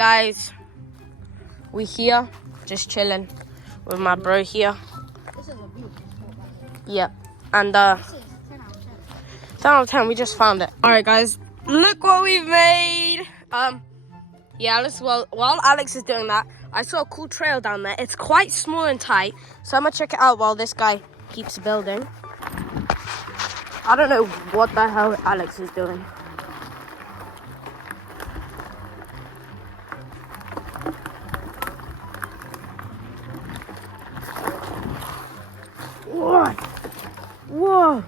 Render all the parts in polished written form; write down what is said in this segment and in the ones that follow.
guys, we here just chilling with my bro here. This is a beautiful spot. Yeah, and This is 10 out of 10. 10 out of 10, we just found it. All right, guys, look what we've made. Yeah, Alex, while Alex is doing that, I saw a cool trail down there. It's quite small and tight, so I'm gonna check it out while this guy keeps building. I don't know what the hell Alex is doing. What? Whoa.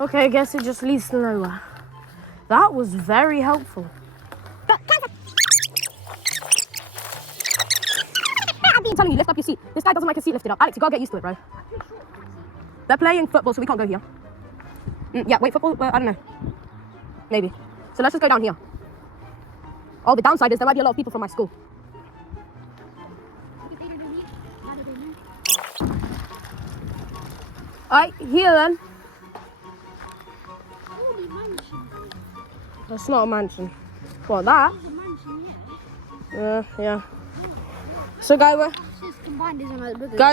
Okay, I guess it just leads to nowhere. That was very helpful. I'm telling you, lift up your seat. This guy doesn't like his seat lifted up. Alex, you gotta get used to it, bro. They're playing football, so we can't go here. Yeah, wait, football? Well, I don't know. Maybe. So let's just go down here. Oh, the downside is there might be a lot of people from my school. Alright, here then. That's not a mansion. What, that? Yeah. So guys,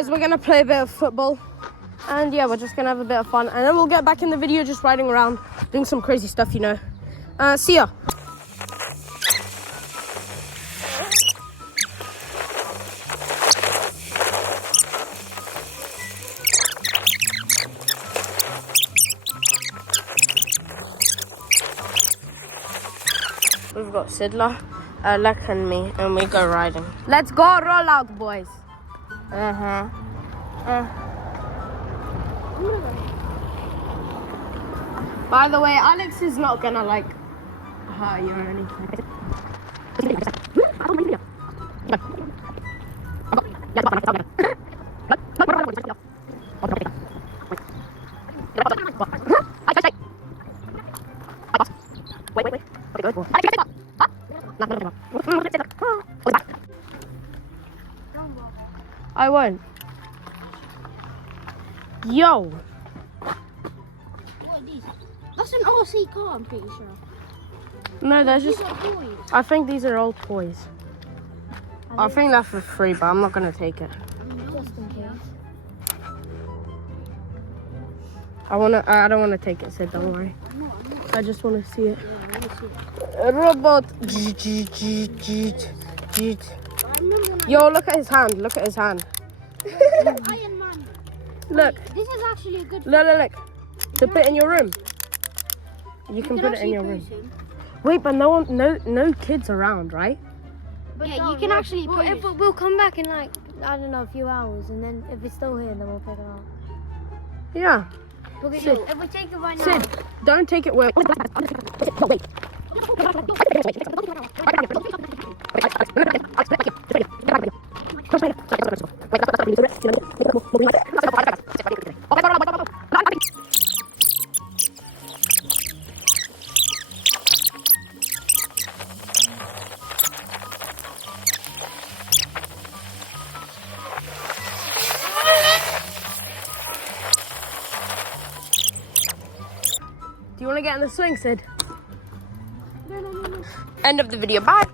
we're gonna play a bit of football. And yeah, we're just gonna have a bit of fun. And then we'll get back in the video just riding around, doing some crazy stuff, you know. See ya. We've got Sidla, Alec and me, and we go riding. Let's go roll out, boys. By the way, Alex is not gonna like hurt you or anything. Wait. I won't. Yo. What are these? That's an RC car, I'm pretty sure. No, they're just. These are toys. I think these are all toys. I think that's for free, but I'm not gonna take it. Just in case. I don't wanna take it, Sid. Don't worry. I just wanna see it. Yeah, let me see. Robot. Yo, look at his hand. Look at his hand. Iron Man. Look. This is actually a good. Look. To put in your room. You can put it in your room. Wait, but no kids around, right? But yeah, you can actually. We'll come back in like, I don't know, a few hours, and then if it's still here, then we'll pick it up. Yeah. Okay, Sid. so if we take it right now. Sid, don't take it where. Wait. Do you want to get in the swing, Sid? No. End of the video. Bye.